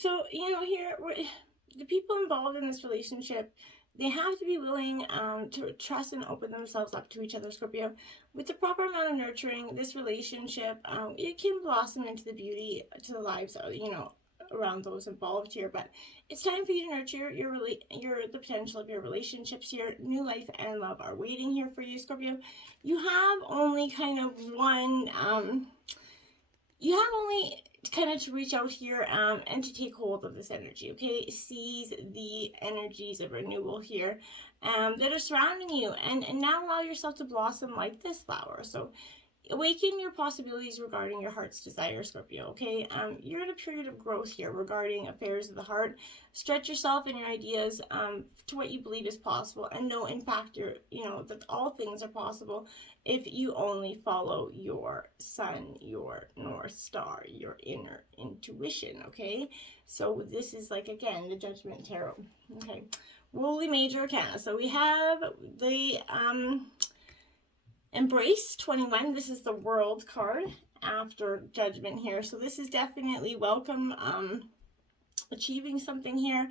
So, here, the people involved in this relationship, they have to be willing to trust and open themselves up to each other, Scorpio. With the proper amount of nurturing, this relationship, it can blossom into the beauty to the lives, around those involved here. But it's time for you to nurture the potential of your relationships here. New life and love are waiting here for you, Scorpio. You have only kind of to reach out here and to take hold of this energy, okay? Seize the energies of renewal here that are surrounding you, and now allow yourself to blossom like this flower. So awaken your possibilities regarding your heart's desire, Scorpio, okay? You're in a period of growth here regarding affairs of the heart. Stretch yourself and your ideas to what you believe is possible, and know, in fact, that all things are possible if you only follow your sun, your North Star, your inner intuition, okay? So this is like, again, the Judgment Tarot, okay? Woolly Major Arcana. So we have the Embrace 21. This is the World card after Judgment here. So this is definitely welcome, achieving something here.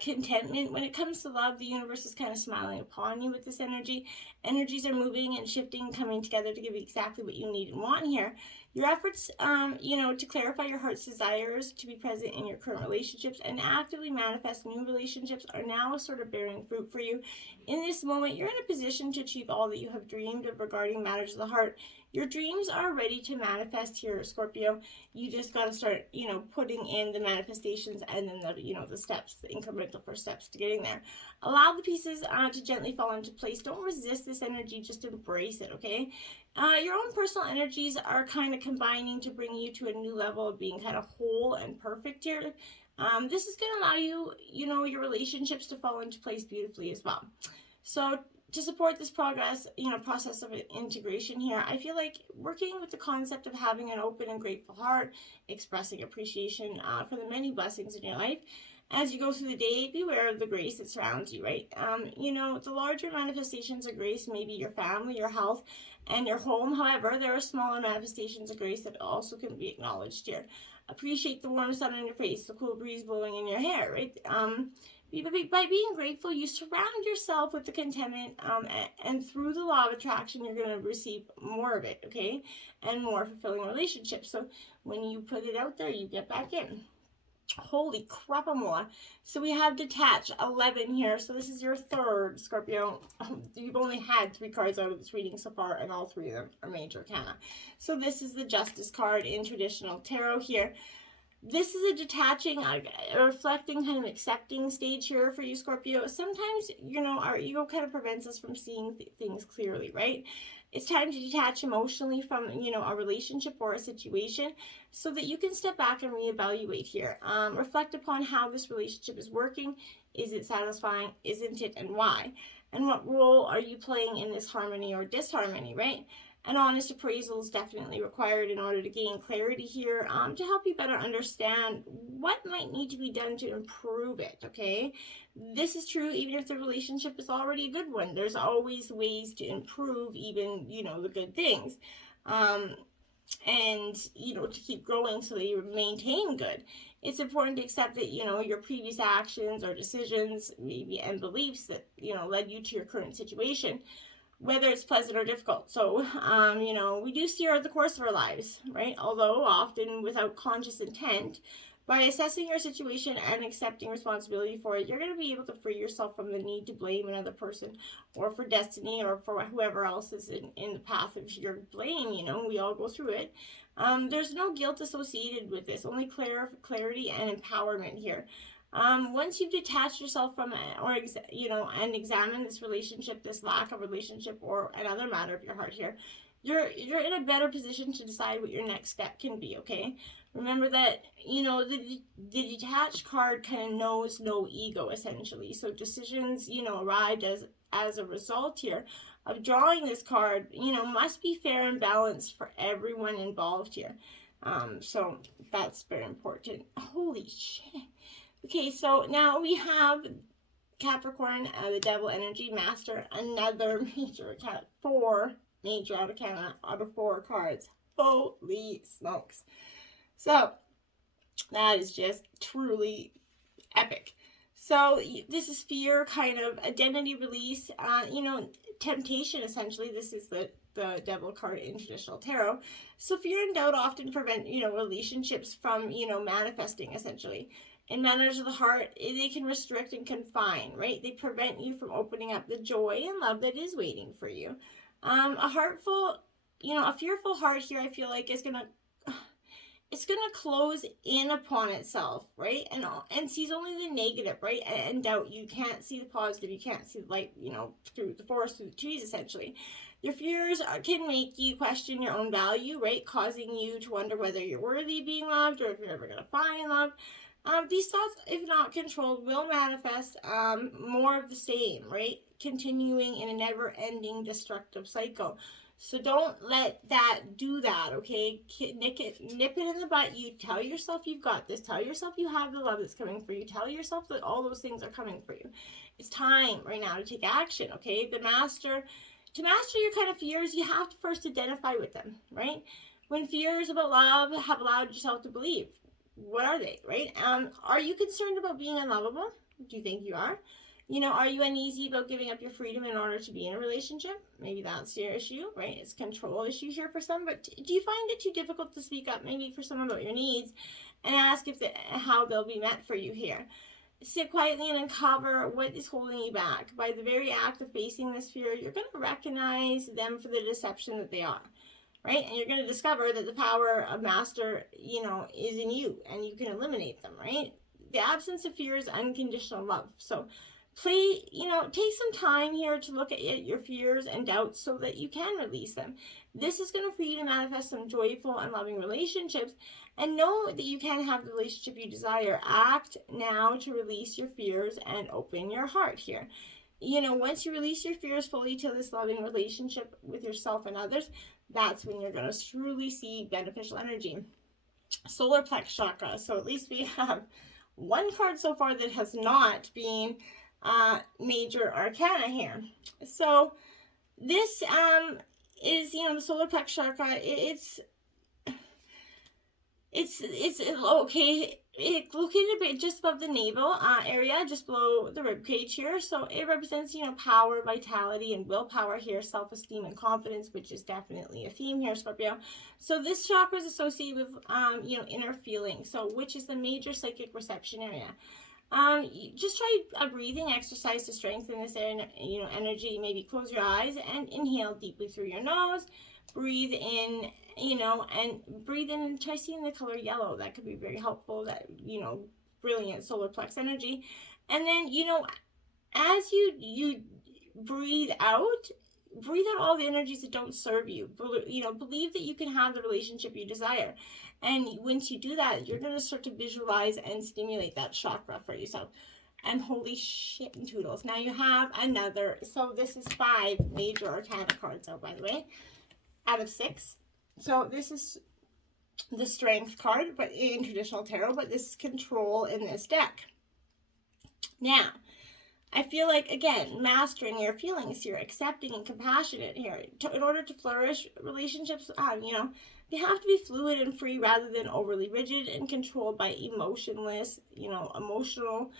Contentment. When it comes to love, the universe is kind of smiling upon you with this energy. Energies are moving and shifting, coming together to give you exactly what you need and want here. Your efforts, to clarify your heart's desires to be present in your current relationships and actively manifest new relationships are now sort of bearing fruit for you. In this moment, you're in a position to achieve all that you have dreamed of regarding matters of the heart. Your dreams are ready to manifest here, Scorpio. You just got to start, putting in the manifestations and then the steps, the incremental first steps to getting there. Allow the pieces to gently fall into place. Don't resist this energy, just embrace it, okay? Your own personal energies are kind of combining to bring you to a new level of being kind of whole and perfect here. This is going to allow you, your relationships to fall into place beautifully as well. So to support this process of integration here, I feel like working with the concept of having an open and grateful heart, expressing appreciation for the many blessings in your life. As you go through the day, beware of the grace that surrounds you, right? The larger manifestations of grace may be your family, your health, and your home. However, there are smaller manifestations of grace that also can be acknowledged here. Appreciate the warm sun on your face, the cool breeze blowing in your hair, right? By being grateful, you surround yourself with the contentment, and through the law of attraction, you're going to receive more of it, okay? And more fulfilling relationships. So when you put it out there, you get back in. Holy crap-a-mola. So we have Detach 11 here. So this is your third, Scorpio. You've only had 3 cards out of this reading so far, and all 3 of them are Major Arcana. So this is the Justice card in traditional tarot here. This is a detaching, a reflecting, kind of accepting stage here for you, Scorpio. Sometimes, our ego kind of prevents us from seeing things clearly, right? It's time to detach emotionally from, a relationship or a situation so that you can step back and reevaluate here. Reflect upon how this relationship is working. Is it satisfying? Isn't it? And why? And what role are you playing in this harmony or disharmony, right? An honest appraisal is definitely required in order to gain clarity here, to help you better understand what might need to be done to improve it, okay? This is true even if the relationship is already a good one. There's always ways to improve even, the good things. And, to keep growing so that you maintain good. It's important to accept that, your previous actions or decisions, maybe, and beliefs that, led you to your current situation, whether it's pleasant or difficult. So, we do steer the course of our lives, right? Although often without conscious intent. By assessing your situation and accepting responsibility for it, you're going to be able to free yourself from the need to blame another person or for destiny or for whoever else is in the path of your blame. We all go through it. There's no guilt associated with this, only clarity and empowerment here. Once you've detached yourself from it, and examine this relationship, this lack of relationship, or another matter of your heart here, you're in a better position to decide what your next step can be, okay? Remember that, the detached card kind of knows no ego, essentially. So decisions, arrived as a result here of drawing this card, must be fair and balanced for everyone involved here. So that's very important. Holy shit. Okay, so now we have Capricorn, the Devil Energy Master, another Major Arcana, 4 Major Arcana out of 4 cards. Holy smokes. So, That is just truly epic. So this is fear, kind of identity release, temptation, essentially. This is the devil card in traditional tarot. So fear and doubt often prevent, relationships from, manifesting, essentially. In matters of the heart, they can restrict and confine, right? They prevent you from opening up the joy and love that is waiting for you. A fearful heart here, I feel like, is gonna close in upon itself, right? And sees only the negative, right? And doubt. You can't see the positive. You can't see the light, through the forest, through the trees, essentially. Your fears can make you question your own value, right? Causing you to wonder whether you're worthy of being loved or if you're ever going to find love. These thoughts, if not controlled, will manifest more of the same, right? Continuing in a never-ending destructive cycle. So don't let that do that, okay? Nip it in the butt. You tell yourself you've got this. Tell yourself you have the love that's coming for you. Tell yourself that all those things are coming for you. It's time right now to take action, okay? To master your kind of fears, you have to first identify with them, right? When fears about love have allowed yourself to believe, what are they, right? Are you concerned about being unlovable? Do you think you are? Are you uneasy about giving up your freedom in order to be in a relationship? Maybe that's your issue, right? It's a control issue here for some, but do you find it too difficult to speak up maybe for someone about your needs and ask how they'll be met for you here? Sit quietly and uncover what is holding you back. By the very act of facing this fear, you're going to recognize them for the deception that they are, right? And you're going to discover that the power of master, is in you, and you can eliminate them, right? The absence of fear is unconditional love. So take some time here to look at your fears and doubts so that you can release them. This is going to free you to manifest some joyful and loving relationships, and know that you can have the relationship you desire. Act now to release your fears and open your heart here. Once you release your fears fully to this loving relationship with yourself and others, that's when you're going to truly see beneficial energy. Solar Plex Chakra. So at least we have one card so far that has not been major arcana here. So this is the solar plex chakra. It's okay. It's located just above the navel area, just below the rib cage here. So it represents power, vitality, and willpower here, self-esteem and confidence, which is definitely a theme here, Scorpio. So this chakra is associated with inner feeling. So which is the major psychic reception area. Just try a breathing exercise to strengthen this energy. Maybe close your eyes and inhale deeply through your nose. Breathe in, and breathe in and try seeing the color yellow. That could be very helpful. That, brilliant solar plex energy. And then, as you breathe out all the energies that don't serve you. Believe that you can have the relationship you desire. And once you do that, you're going to start to visualize and stimulate that chakra for yourself. And holy shit and toodles. Now you have another. So this is 5 major arcana cards out, by the way, out of 6. So this is the strength card, but in traditional tarot, but this is control in this deck. Now, I feel like, again, mastering your feelings here, accepting and compassionate here. In order to flourish, relationships, they have to be fluid and free rather than overly rigid and controlled by emotionless, emotional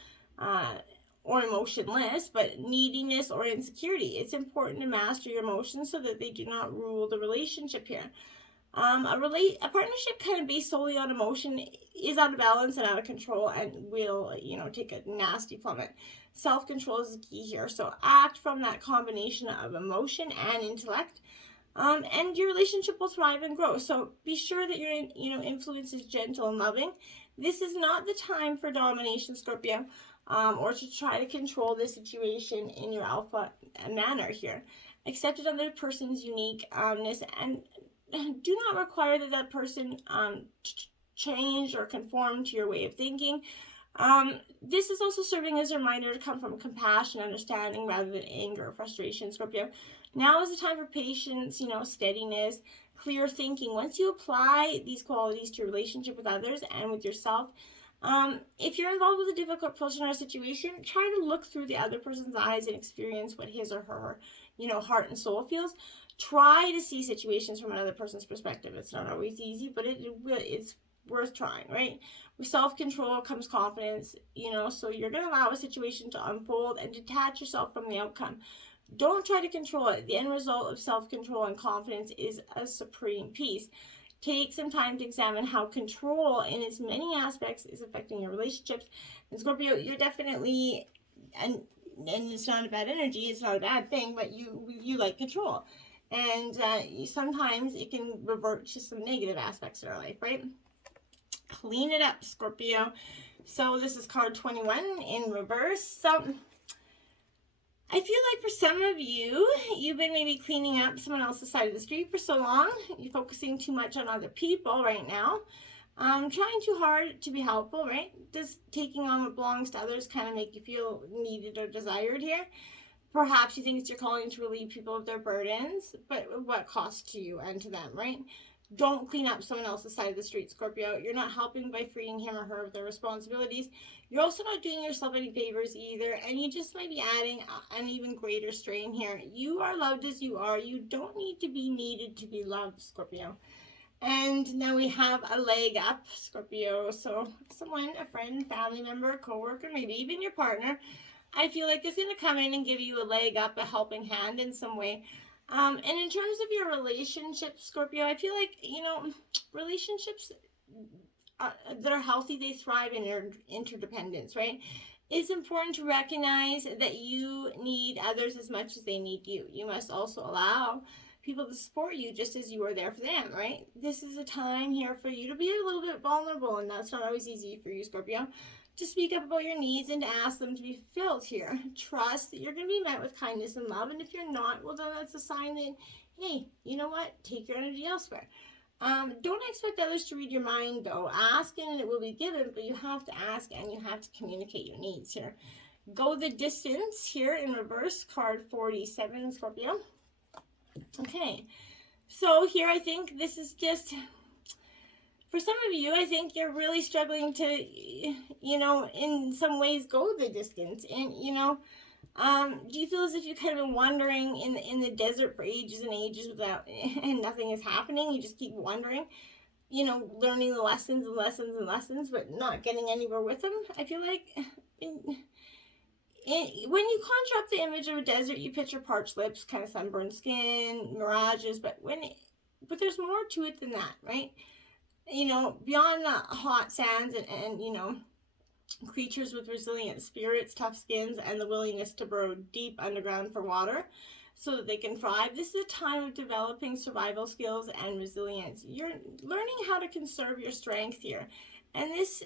or emotionless, but neediness or insecurity. It's important to master your emotions so that they do not rule the relationship here. A partnership kind of based solely on emotion is out of balance and out of control and will, take a nasty plummet. Self-control is the key here. So act from that combination of emotion and intellect. And your relationship will thrive and grow. So be sure that your influence is gentle and loving. This is not the time for domination, Scorpio, or to try to control the situation in your alpha manner here. Accept another person's uniqueness and do not require that person change or conform to your way of thinking. This is also serving as a reminder to come from compassion, understanding rather than anger or frustration, Scorpio. Now is the time for patience, steadiness, clear thinking. Once you apply these qualities to your relationship with others and with yourself, if you're involved with a difficult person or situation, try to look through the other person's eyes and experience what his or her, heart and soul feels. Try to see situations from another person's perspective. It's not always easy, but it's worth trying, right? With self-control comes confidence, you know, so you're going to allow a situation to unfold and detach yourself from the outcome. Don't try to control it. The end result of self-control and confidence is a supreme peace. Take some time to examine how control in its many aspects is affecting your relationships. And Scorpio, you're definitely, and it's not a bad energy, it's not a bad thing, but you like control. And sometimes it can revert to some negative aspects of our life, right? Clean it up, Scorpio. So this is card 21 in reverse. So I feel like for some of you, you've been maybe cleaning up someone else's side of the street for so long. You're focusing too much on other people right now. Trying too hard to be helpful, right? Does taking on what belongs to others kind of make you feel needed or desired here? Perhaps you think it's your calling to relieve people of their burdens, but what cost to you and to them, right? Don't clean up someone else's side of the street, Scorpio. You're not helping by freeing him or her of their responsibilities. You're also not doing yourself any favors either, and you just might be adding an even greater strain here. You are loved as you are. You don't need to be needed to be loved, Scorpio. And now we have a leg up, Scorpio. So someone, a friend, family member, coworker, maybe even your partner, I feel like is going to come in and give you a leg up, a helping hand in some way. And in terms of your relationship, Scorpio, I feel like, you know, relationships that are healthy, they thrive in their interdependence, right? It's important to recognize that you need others as much as they need you. You must also allow people to support you just as you are there for them, right? This is a time here for you to be a little bit vulnerable, and that's not always easy for you, Scorpio, to speak up about your needs and to ask them to be fulfilled here. Trust that you're going to be met with kindness and love, and if you're not, well, then that's a sign that, hey, you know what? Take your energy elsewhere. Don't expect others to read your mind, though. Ask and it will be given, but you have to ask and you have to communicate your needs here. Go the distance here in reverse, card 47, Scorpio. Okay, so here I think this is just, for some of you, I think you're really struggling to, you know, in some ways go the distance. And, you know, do you feel as if you've kind of been wandering in the desert for ages and ages without, and nothing is happening? You just keep wondering, you know, learning the lessons and lessons and lessons, but not getting anywhere with them. I feel like when you conjure up the image of a desert, you picture parched lips, kind of sunburned skin, mirages, but there's more to it than that, right? You know, beyond the hot sands and you know, creatures with resilient spirits, tough skins, and the willingness to burrow deep underground for water so that they can thrive. This is a time of developing survival skills and resilience. You're learning how to conserve your strength here. And in this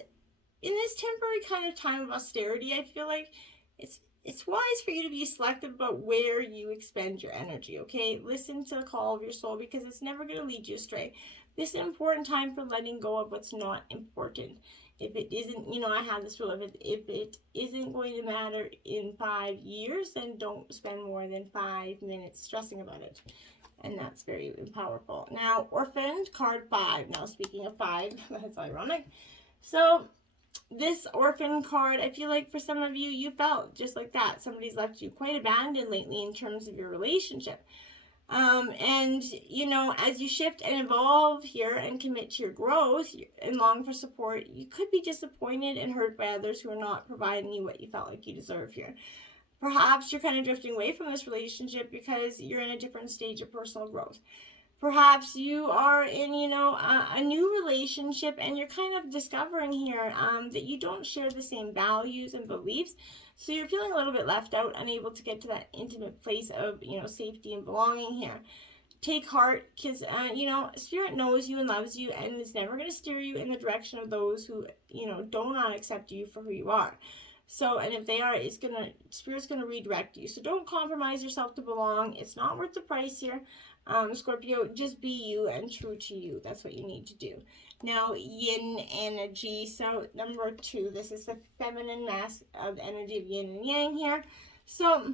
temporary kind of time of austerity, I feel like it's wise for you to be selective about where you expend your energy, okay? Listen to the call of your soul, because it's never going to lead you astray. This is an important time for letting go of what's not important. If it isn't, you know, I have this rule, if it isn't going to matter in 5 years, then don't spend more than 5 minutes stressing about it. And that's very powerful. Now, Orphaned, card 5. Now, speaking of 5, that's ironic. So, this orphan card, I feel like for some of you, you felt just like that. Somebody's left you quite abandoned lately in terms of your relationship. And, you know, as you shift and evolve here and commit to your growth and long for support, you could be disappointed and hurt by others who are not providing you what you felt like you deserve here. Perhaps you're kind of drifting away from this relationship because you're in a different stage of personal growth. Perhaps you are in, you know, a new relationship and you're kind of discovering here that you don't share the same values and beliefs. So you're feeling a little bit left out, unable to get to that intimate place of, you know, safety and belonging here. Take heart, because, you know, Spirit knows you and loves you and is never going to steer you in the direction of those who, you know, do not accept you for who you are. So, and if they are, Spirit's going to redirect you. So don't compromise yourself to belong. It's not worth the price here. Scorpio, just be you and true to you. That's what you need to do. Now, yin energy. So, number 2, this is the feminine mask of the energy of yin and yang here. So,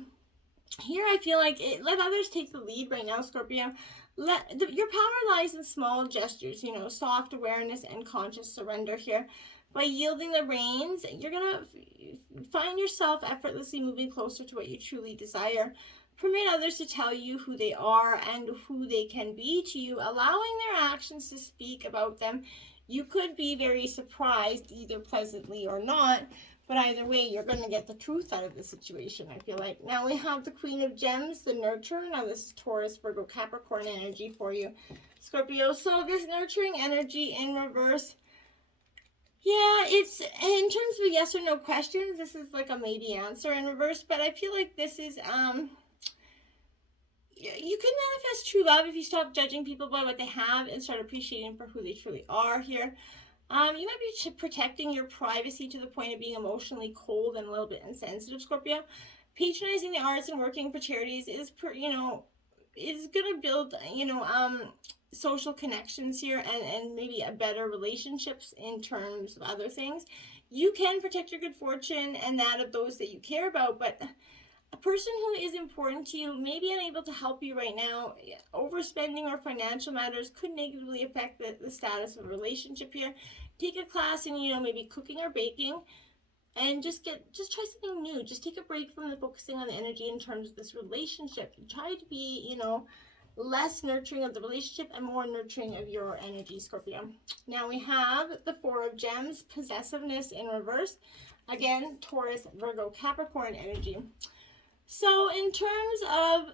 here I feel like let others take the lead right now, Scorpio. Your power lies in small gestures, you know, soft awareness and conscious surrender here. By yielding the reins, you're going to find yourself effortlessly moving closer to what you truly desire. Permit others to tell you who they are and who they can be to you, allowing their actions to speak about them You could be very surprised, either pleasantly or not, but either way, you're going to get the truth out of the situation, I feel like. Now we have the Queen of Gems, the nurturer. Now this is Taurus, Virgo, Capricorn energy for you, Scorpio. So this nurturing energy in reverse, yeah, it's in terms of yes or no questions, this is like a maybe answer in reverse, but I feel like this is, you can manifest true love if you stop judging people by what they have and start appreciating for who they truly are here. You might be protecting your privacy to the point of being emotionally cold and a little bit insensitive, Scorpio. Patronizing the arts and working for charities is, is going to build, social connections here and maybe a better relationships in terms of other things. You can protect your good fortune and that of those that you care about, but a person who is important to you may be unable to help you right now. Overspending or financial matters could negatively affect the status of a relationship here. Take a class in, maybe cooking or baking, and just try something new. Just take a break from the focusing on the energy in terms of this relationship. Try to be, less nurturing of the relationship and more nurturing of your energy, Scorpio. Now we have the Four of Gems, possessiveness in reverse. Again, Taurus, Virgo, Capricorn energy. So in terms of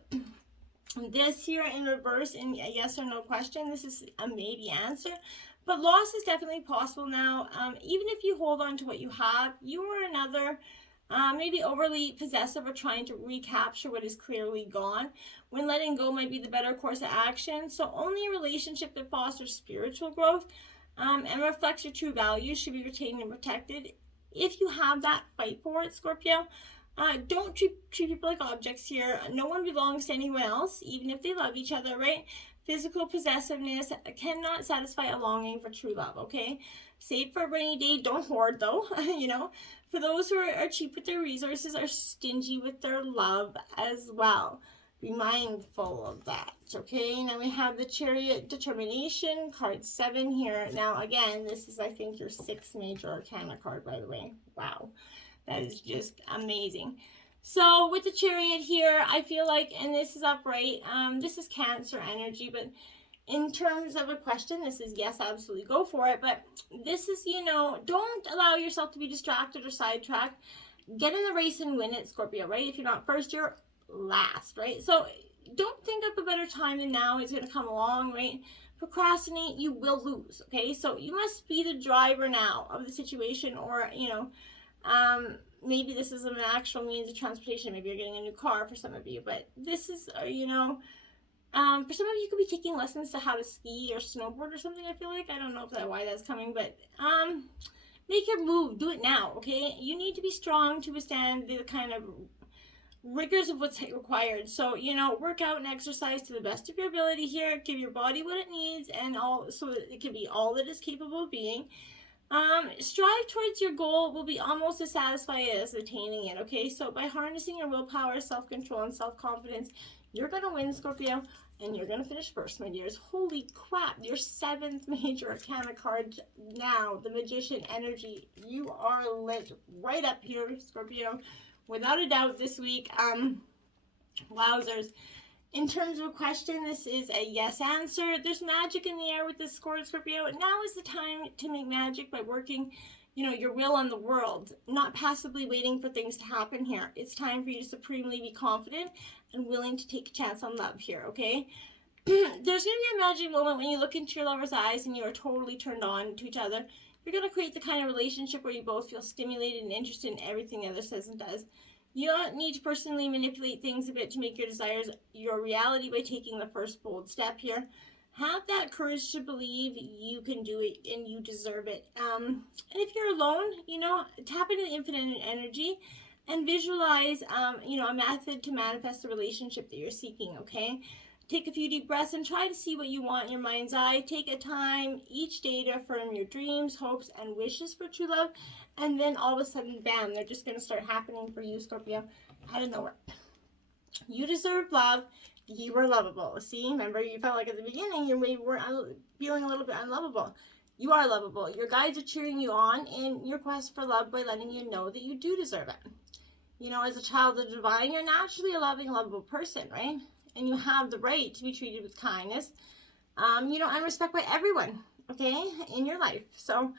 this here in reverse, in a yes or no question, this is a maybe answer. But loss is definitely possible now. Even if you hold on to what you have, you or another maybe overly possessive or trying to recapture what is clearly gone, when letting go might be the better course of action. So only a relationship that fosters spiritual growth and reflects your true values should be retained and protected. If you have that, fight for it, Scorpio. Don't treat people like objects here. No one belongs to anyone else, even if they love each other, right? Physical possessiveness cannot satisfy a longing for true love, okay? Save for a rainy day. Don't hoard, though, For those who are cheap with their resources, are stingy with their love as well. Be mindful of that, okay? Now we have the Chariot, determination, card 7 here. Now, again, this is, I think, your 6th major arcana card, by the way. Wow. That is just amazing. So with the Chariot here, I feel like, and this is upright, this is Cancer energy, but in terms of a question, this is yes, absolutely, go for it. But this is, don't allow yourself to be distracted or sidetracked. Get in the race and win it, Scorpio, right? If you're not first, you're last, right? So don't think of a better time than now. It's going to come along, right? Procrastinate, you will lose, okay? So you must be the driver now of the situation, or, maybe this is an actual means of transportation. Maybe you're getting a new car for some of you, but this is, for some of you, could be taking lessons to how to ski or snowboard or something, I feel like. I don't know why that's coming, but make your move. Do it now, okay? You need to be strong to withstand the kind of rigors of what's required. So, work out and exercise to the best of your ability here. Give your body what it needs, and all, so that it can be all that it's capable of being. Strive towards your goal will be almost as satisfying as attaining it, okay? So by harnessing your willpower, self-control, and self-confidence, you're going to win, Scorpio, and you're going to finish first, my dears. Holy crap, your 7th major arcana card now, the Magician energy. You are lit right up here, Scorpio, without a doubt this week. Wowzers. In terms of a question, this is a yes answer. There's magic in the air with this Scorpio. Now is the time to make magic by working, your will on the world, not passively waiting for things to happen here. It's time for you to supremely be confident and willing to take a chance on love here, okay? There's going to be a magic moment when you look into your lover's eyes and you are totally turned on to each other. You're going to create the kind of relationship where you both feel stimulated and interested in everything the other says and does. You don't need to personally manipulate things a bit to make your desires your reality by taking the first bold step here. Have that courage to believe you can do it and you deserve it. And if you're alone, tap into the infinite energy and visualize, a method to manifest the relationship that you're seeking, okay? Take a few deep breaths and try to see what you want in your mind's eye. Take a time each day to affirm your dreams, hopes, and wishes for true love. And then all of a sudden, bam, they're just going to start happening for you, Scorpio, out of nowhere. You deserve love. You are lovable. See, remember, you felt like at the beginning you were feeling a little bit unlovable. You are lovable. Your guides are cheering you on in your quest for love by letting you know that you do deserve it. As a child of the divine, you're naturally a loving, lovable person, right? And you have the right to be treated with kindness, and respect by everyone. okay, in your life. So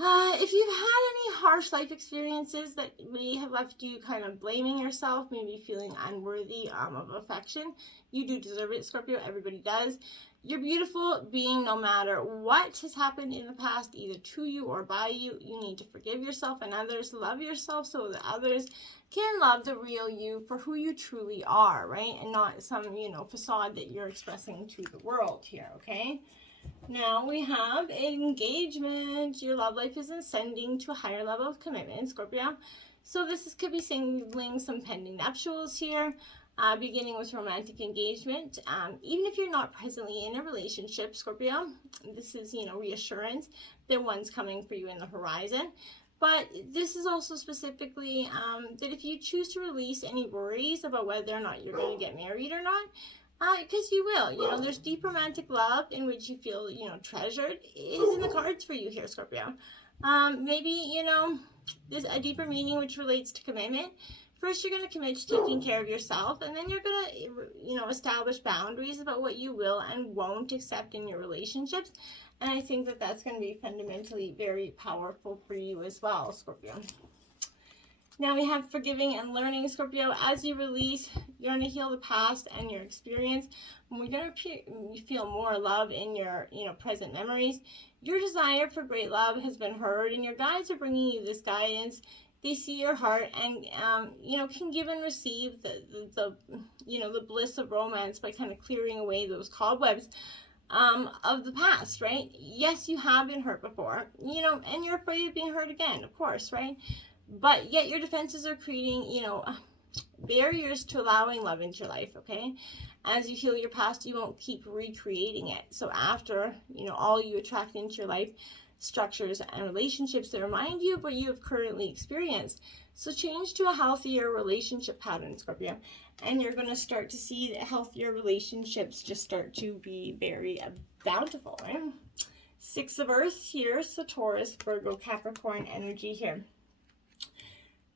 if you've had any harsh life experiences that may have left you kind of blaming yourself, maybe feeling unworthy of affection, you do deserve it, Scorpio. Everybody does. You're beautiful being no matter what has happened in the past, either to you or by you. You need to forgive yourself and others. Love yourself so that others can love the real you for who you truly are, right? And not some, facade that you're expressing to the world here, okay? Now we have engagement. Your love life is ascending to a higher level of commitment, Scorpio. So could be signaling some pending nuptials here, beginning with romantic engagement. Even if you're not presently in a relationship, Scorpio, this is, reassurance that one's coming for you in the horizon. But this is also specifically that if you choose to release any worries about whether or not you're going to get married or not, because you will, there's deep romantic love in which you feel, treasured is in the cards for you here, Scorpio. Maybe, there's a deeper meaning which relates to commitment. First, you're going to commit to taking care of yourself, and then you're going to, establish boundaries about what you will and won't accept in your relationships. And I think that that's going to be fundamentally very powerful for you as well, Scorpio. Now we have forgiving and learning, Scorpio. As you release, you're going to heal the past and your experience. And we're going to feel more love in your, present memories. Your desire for great love has been heard, and your guides are bringing you this guidance. They see your heart and, can give and receive the bliss of romance by kind of clearing away those cobwebs of the past, right? Yes, you have been hurt before, and you're afraid of being hurt again, of course, right? But yet your defenses are creating, barriers to allowing love into your life, okay? As you heal your past, you won't keep recreating it. So after, all you attract into your life, structures and relationships that remind you of what you have currently experienced. So change to a healthier relationship pattern, Scorpio. And you're going to start to see that healthier relationships just start to be very bountiful, right? Six of Earth here, so Taurus, Virgo, Capricorn energy here.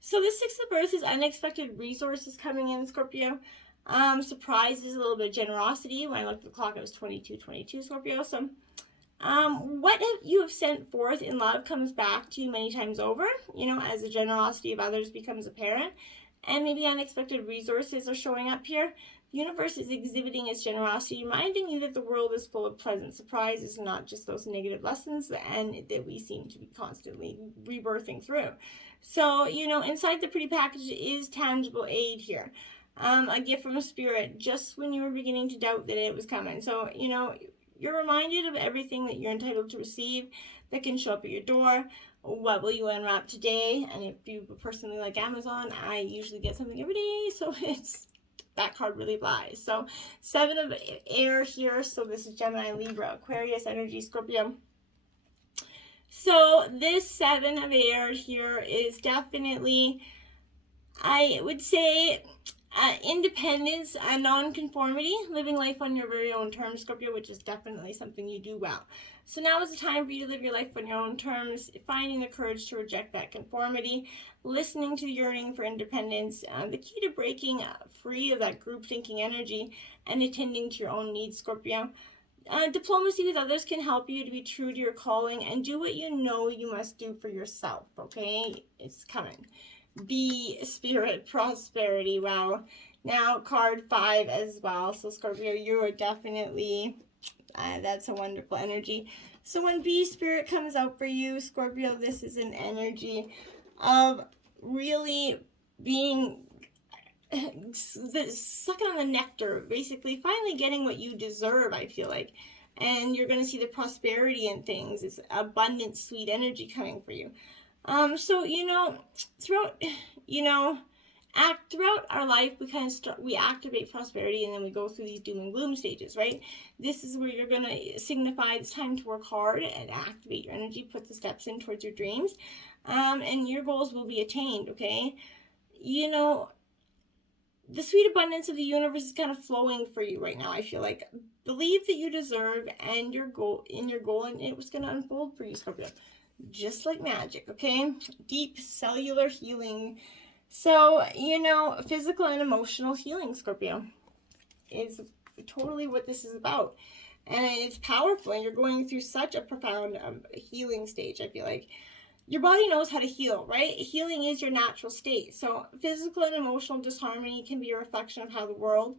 So the Six of Earth is unexpected resources coming in, Scorpio. Surprises, a little bit of generosity. When I looked at the clock, it was 22, Scorpio. So what you have sent forth in love comes back to you many times over, as the generosity of others becomes apparent. And maybe unexpected resources are showing up here. The universe is exhibiting its generosity, reminding you that the world is full of pleasant surprises, not just those negative lessons and that we seem to be constantly rebirthing through. So, inside the pretty package is tangible aid here. A gift from a spirit just when you were beginning to doubt that it was coming. So, you're reminded of everything that you're entitled to receive that can show up at your door. What will you unwrap today? And if you personally like Amazon, I usually get something every day, so that card really applies. So 7 of air here, so this is Gemini, Libra, Aquarius energy, Scorpio. So this 7 of air here is definitely, I would say, independence and non-conformity, living life on your very own terms, Scorpio, which is definitely something you do well. So now is the time for you to live your life on your own terms, finding the courage to reject that conformity, listening to the yearning for independence, the key to breaking free of that group thinking energy and attending to your own needs, Scorpio. Diplomacy with others can help you to be true to your calling and do what you know you must do for yourself, okay? It's coming. Be spirit, prosperity. Wow. Now card 5 as well. So Scorpio, you are definitely, that's a wonderful energy. So when Be Spirit comes out for you, Scorpio, this is an energy of really being sucking on the nectar, basically finally getting what you deserve, I feel like. And you're going to see the prosperity in things. It's abundant, sweet energy coming for you. So, throughout our life, we activate prosperity, and then we go through these doom and gloom stages, right? This is where you're going to signify it's time to work hard and activate your energy, put the steps in towards your dreams, and your goals will be attained, okay? The sweet abundance of the universe is kind of flowing for you right now, I feel like. Believe that you deserve and your goal, and it was going to unfold for you, Scorpio. Just like magic, okay? Deep cellular healing. So, physical and emotional healing, Scorpio, is totally what this is about. And it's powerful, and you're going through such a profound healing stage, I feel like. Your body knows how to heal, right? Healing is your natural state. So physical and emotional disharmony can be a reflection of how the world,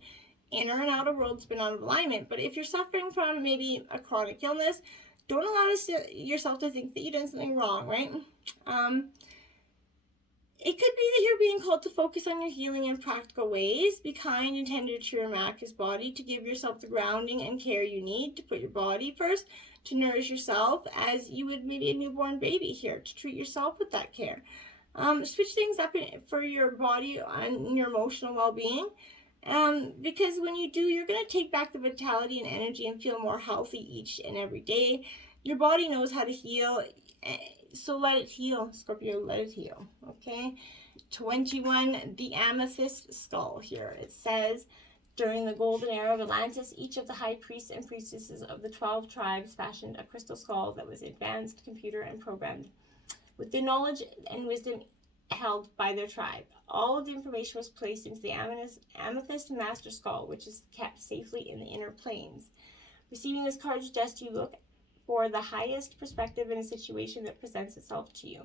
inner and outer world's been out of alignment. But if you're suffering from maybe a chronic illness, don't allow yourself to think that you've done something wrong, right? It could be that you're being called to focus on your healing in practical ways. Be kind and tender to your miraculous body, to give yourself the grounding and care you need, to put your body first, to nourish yourself as you would maybe a newborn baby here, to treat yourself with that care. Switch things up for your body and your emotional well-being. Because when you do, you're going to take back the vitality and energy and feel more healthy each and every day. Your body knows how to heal, so let it heal, Scorpio, let it heal, okay? 21, the amethyst skull here. It says, during the golden era of Atlantis, each of the high priests and priestesses of the 12 tribes fashioned a crystal skull that was advanced, computer, and programmed with the knowledge and wisdom held by their tribe. All of the information was placed into the amethyst master skull, which is kept safely in the inner planes. Receiving this card suggests you look for the highest perspective in a situation that presents itself to you.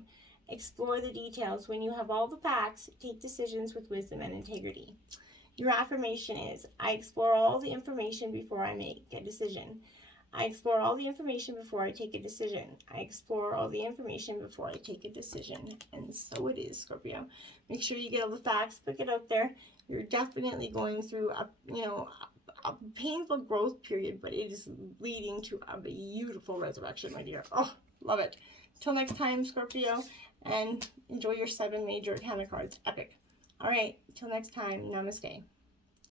Explore the details. When you have all the facts, take decisions with wisdom and integrity. Your affirmation is, I explore all the information before I make a decision. I explore all the information before I take a decision. I explore all the information before I take a decision. And so it is, Scorpio. Make sure you get all the facts, put it out there. You're definitely going through a painful growth period, but it is leading to a beautiful resurrection, my dear. Oh, love it. Till next time, Scorpio, and enjoy your 7 major arcana cards. Epic. All right, till next time, namaste.